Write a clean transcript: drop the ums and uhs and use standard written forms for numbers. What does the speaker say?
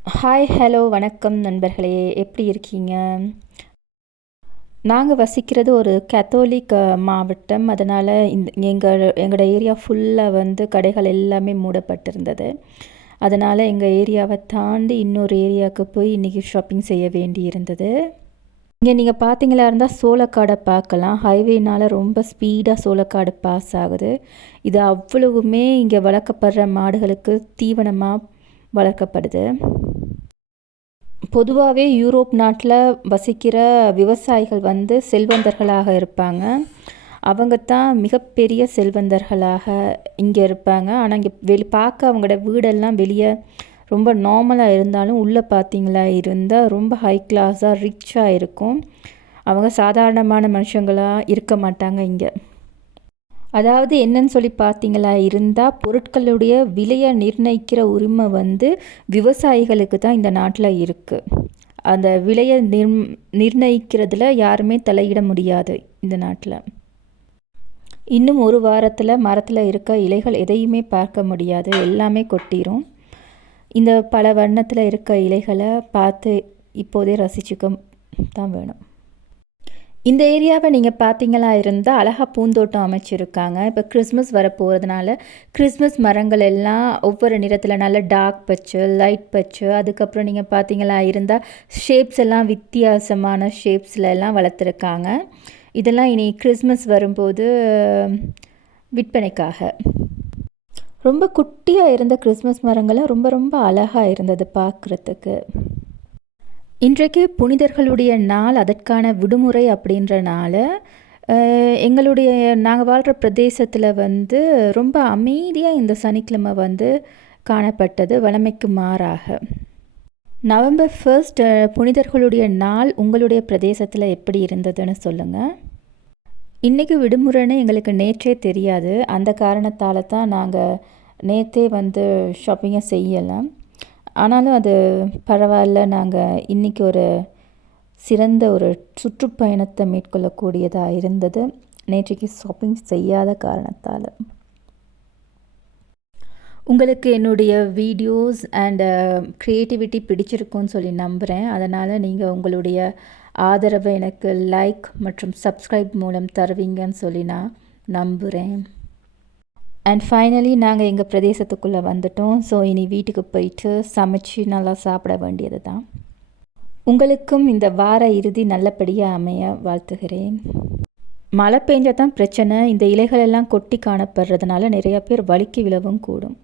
Hi, hello, வணக்கம் நண்பர்களே. எப்படி இருக்கீங்க? நாங்க வசிக்கிறது ஒரு கத்தோலிக் மாவட்டம். அதனால எங்களோட ஏரியா ஃபுல்லா வந்து கடைகள் எல்லாமே மூடப்பட்டிருந்தது. அதனால எங்க ஏரியாவ தாண்டி இன்னொரு ஏரியாவுக்கு போய் இன்னைக்கு ஷாப்பிங் செய்ய வேண்டி இருந்தது. இங்கே நீங்கள் பார்த்தீங்களா இருந்தால் சோளக்காடை பார்க்கலாம். ஹைவேனால ரொம்ப ஸ்பீடாக சோளக்காடு பாஸ் ஆகுது. இது அவ்வளவுமே இங்கே வளர்க்கப்படுற மாடுகளுக்கு தீவனமாக வளர்க்கப்படுது. பொதுவாகவே யூரோப் நாட்டில் வசிக்கிற விவசாயிகள் வந்து செல்வந்தர்களாக இருப்பாங்க. அவங்க தான் மிகப்பெரிய செல்வந்தர்களாக இங்கே இருப்பாங்க. ஆனால் இங்கே பார்க்க அவங்களோட வீடெல்லாம் வெளியே ரொம்ப நார்மலாக இருந்தாலும் உள்ளே பார்த்தீங்களா இருந்தால் ரொம்ப ஹை கிளாஸாக ரிச்சாக இருக்கும். அவங்க சாதாரணமான மனுஷங்களாக இருக்க மாட்டாங்க இங்கே. அதாவது என்னன்னு சொல்லி பார்த்தீங்களா இருந்தால் பொருட்களுடைய விலையை நிர்ணயிக்கிற உரிமை வந்து விவசாயிகளுக்கு தான் இந்த நாட்டில் இருக்குது. அந்த விலையை நிர்ணயிக்கிறதுல யாருமே தலையிட முடியாது இந்த நாட்டில். இன்னும் ஒரு வாரத்தில் மரத்தில் இருக்க இலைகள் எதையுமே பார்க்க முடியாது, எல்லாமே கொட்டிரும். இந்த பல வண்ணத்தில் இருக்க இலைகளை பார்த்து இப்போதே ரசிச்சுக்க தான் வேணும். இந்த ஏரியாவை நீங்கள் பார்த்தீங்களா இருந்தால் அழகாக பூந்தோட்டம் அமைச்சிருக்காங்க. இப்போ கிறிஸ்மஸ் வரப்போகிறதுனால கிறிஸ்மஸ் மரங்கள் எல்லாம் ஒவ்வொரு நிறத்தில் நல்ல டார்க் பச்சை, லைட் பச்சை, அதுக்கப்புறம் நீங்கள் பார்த்தீங்களா இருந்தால் ஷேப்ஸ் எல்லாம் வித்தியாசமான ஷேப்ஸில் எல்லாம் வளர்த்துருக்காங்க. இதெல்லாம் இனி கிறிஸ்மஸ் வரும்போது விற்பனைக்காக. ரொம்ப குட்டியாக இருந்த கிறிஸ்மஸ் மரங்களும் ரொம்ப ரொம்ப அழகாக இருந்தது பார்க்குறதுக்கு. இன்றைக்கு புனிதர்களுடைய நாள், அதற்கான விடுமுறை அப்படின்றனால நாங்கள் வாழ்கிற பிரதேசத்தில் வந்து ரொம்ப அமைதியாக இந்த சனிக்கிழமை வந்து காணப்பட்டது, வழமைக்கு மாறாக. நவம்பர் 1 புனிதர்களுடைய நாள் உங்களுடைய பிரதேசத்தில் எப்படி இருந்ததுன்னு சொல்லுங்கள். இன்றைக்கி விடுமுறைன்னு எங்களுக்கு நேற்றே தெரியாது. அந்த காரணத்தால் தான் நாங்கள் நேற்றே வந்து ஷாப்பிங்கை செய்யலாம். ஆனாலும் அது பரவாயில்ல. நாங்கள் இன்றைக்கி ஒரு சிறந்த ஒரு சுற்றுப்பயணத்தை மேற்கொள்ளக்கூடியதாக இருந்தது, நேற்றைக்கு ஷாப்பிங் செய்யாத காரணத்தால். உங்களுக்கு என்னுடைய வீடியோஸ் அண்ட் க்ரியேட்டிவிட்டி பிடிச்சிருக்குன்னு சொல்லி நம்புகிறேன். அதனால் நீங்கள் உங்களுடைய ஆதரவை எனக்கு லைக் மற்றும் சப்ஸ்கிரைப் மூலம் தருவீங்கன்னு சொல்லி நான் நம்புகிறேன். அண்ட் ஃபைனலி நாங்கள் எங்கள் பிரதேசத்துக்குள்ளே வந்துட்டோம். ஸோ இனி வீட்டுக்கு போயிட்டு சமைச்சு நல்லா சாப்பிட வேண்டியது தான். உங்களுக்கும் இந்த வார இறுதி நல்லபடியாக அமைய வாழ்த்துகிறேன். மழை பெஞ்சால் தான் பிரச்சனை. இந்த இலைகளெல்லாம் கொட்டி காணப்படுறதுனால நிறையா பேர் வலிக்கு விழவும் கூடும்.